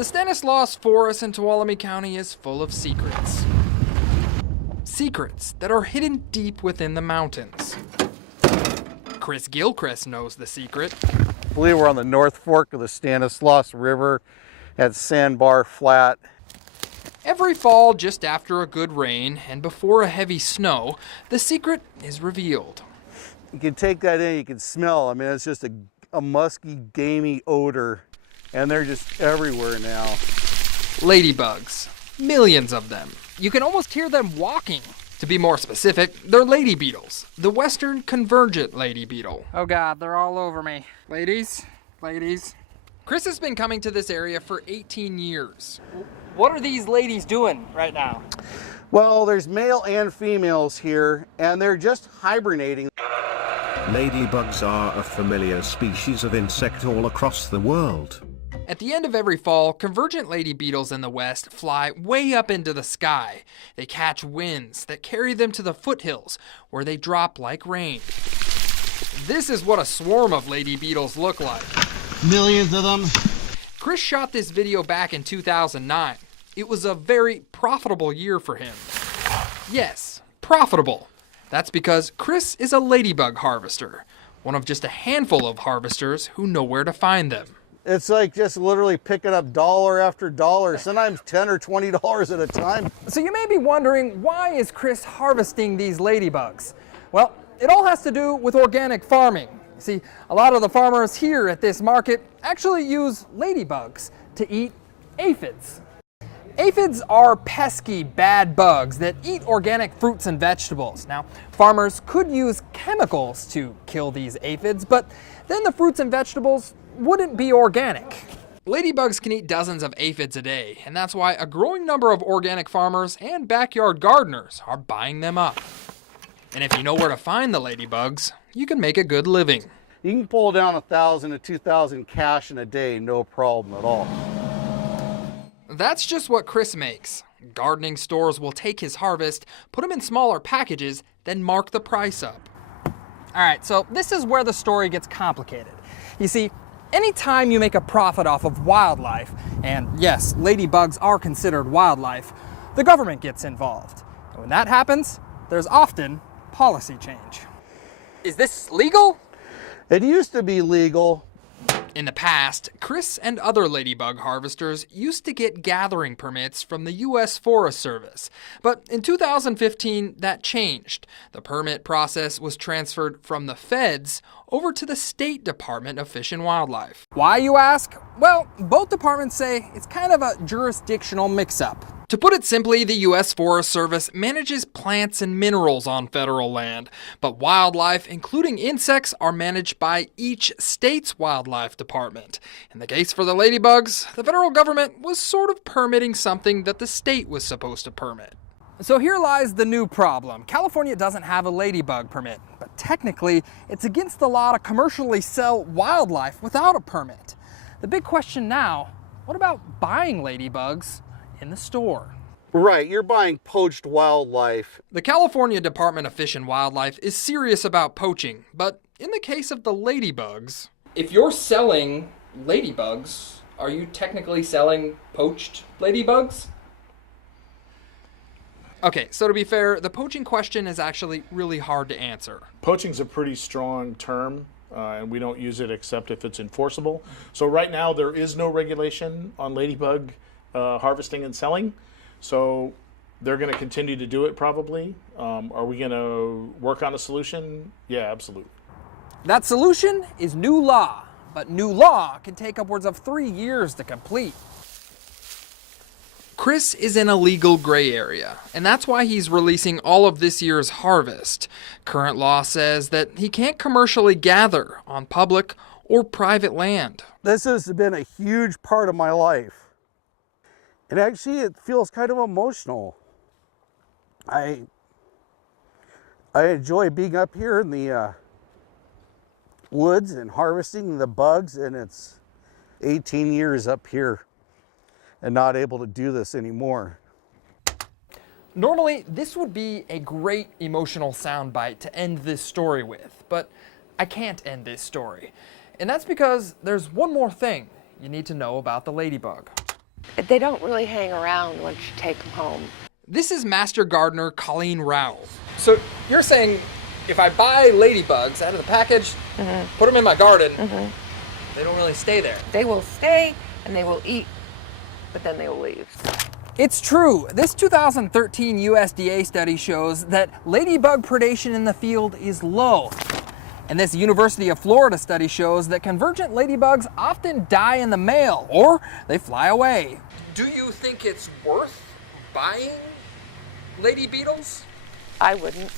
The Stanislaus Forest in Tuolumne County is full of secrets. Secrets that are hidden deep within the mountains. Chris Gilchrist knows the secret. I believe we're on the North Fork of the Stanislaus River at Sandbar Flat. Every fall, just after a good rain and before a heavy snow, the secret is revealed. You can take that in, you can smell. I mean, it's just a musky, gamey odor, and they're just everywhere now. Ladybugs. Millions of them. You can almost hear them walking. To be more specific, they're lady beetles. The western convergent lady beetle. Oh God, they're all over me. Ladies. Chris has been coming to this area for 18 years. What are these ladies doing right now? Well, there's male and females here, and they're just hibernating. Ladybugs are a familiar species of insect all across the world. At the end of every fall, convergent lady beetles in the west fly way up into the sky. They catch winds that carry them to the foothills, where they drop like rain. This is what a swarm of lady beetles look like. Millions of them. Chris shot this video back in 2009. It was a very profitable year for him. Yes, profitable. That's because Chris is a ladybug harvester, one of just a handful of harvesters who know where to find them. It's like just literally picking up dollar after dollar, sometimes $10 or $20 at a time. So you may be wondering, why is Chris harvesting these ladybugs? Well, it all has to do with organic farming. See, a lot of the farmers here at this market actually use ladybugs to eat aphids. Aphids are pesky, bad bugs that eat organic fruits and vegetables. Now, farmers could use chemicals to kill these aphids, but then the fruits and vegetables wouldn't be organic. Ladybugs can eat dozens of aphids a day, and that's why a growing number of organic farmers and backyard gardeners are buying them up. And if you know where to find the ladybugs, you can make a good living. You can pull down 1,000 to 2,000 cash in a day, no problem at all. That's just what Chris makes. Gardening stores will take his harvest, put them in smaller packages, then mark the price up. All right, so this is where the story gets complicated. You see, anytime you make a profit off of wildlife, and yes, ladybugs are considered wildlife, the government gets involved. And when that happens, there's often policy change. Is this legal? It used to be legal. In the past, Chris and other ladybug harvesters used to get gathering permits from the U.S. Forest Service. But in 2015, that changed. The permit process was transferred from the feds over to the State Department of Fish and Wildlife. Why, you ask? Well, both departments say it's kind of a jurisdictional mix-up. To put it simply, the U.S. Forest Service manages plants and minerals on federal land, but wildlife, including insects, are managed by each state's wildlife department. In the case for the ladybugs, the federal government was sort of permitting something that the state was supposed to permit. So here lies the new problem. California doesn't have a ladybug permit, but technically, it's against the law to commercially sell wildlife without a permit. The big question now, what about buying ladybugs in the store? Right, you're buying poached wildlife. The California Department of Fish and Wildlife is serious about poaching, but in the case of the ladybugs, if you're selling ladybugs, are you technically selling poached ladybugs? Okay, so to be fair, the poaching question is actually really hard to answer. Poaching's a pretty strong term, and we don't use it except if it's enforceable. So right now there is no regulation on ladybug harvesting and selling, so they're going to continue to do it probably. Are we going to work on a solution? Yeah, absolutely. That solution is new law, but new law can take upwards of 3 years to complete. Chris is in a legal gray area, and that's why he's releasing all of this year's harvest. Current law says that he can't commercially gather on public or private land. This has been a huge part of my life. And actually, it feels kind of emotional. I enjoy being up here in the woods and harvesting the bugs, and it's 18 years up here and not able to do this anymore. Normally, this would be a great emotional soundbite to end this story with, but I can't end this story. And that's because there's one more thing you need to know about the ladybug. They don't really hang around once you take them home. This is Master Gardener Colleen Rowell. So you're saying if I buy ladybugs out of the package, put them in my garden, they don't really stay there. They will stay and they will eat, but then they will leave. It's true. This 2013 USDA study shows that ladybug predation in the field is low. And this University of Florida study shows that convergent ladybugs often die in the mail or they fly away. Do you think it's worth buying lady beetles? I wouldn't.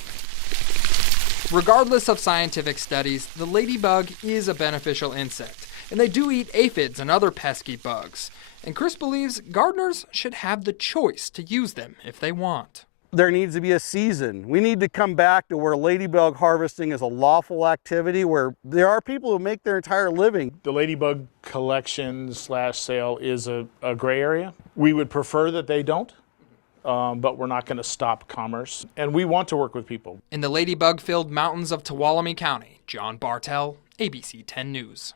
Regardless of scientific studies, the ladybug is a beneficial insect, and they do eat aphids and other pesky bugs. And Chris believes gardeners should have the choice to use them if they want. There needs to be a season. We need to come back to where ladybug harvesting is a lawful activity, where there are people who make their entire living. The ladybug collection / sale is a gray area. We would prefer that they don't, but we're not going to stop commerce. And we want to work with people. In the ladybug-filled mountains of Tuolumne County, John Bartel, ABC 10 News.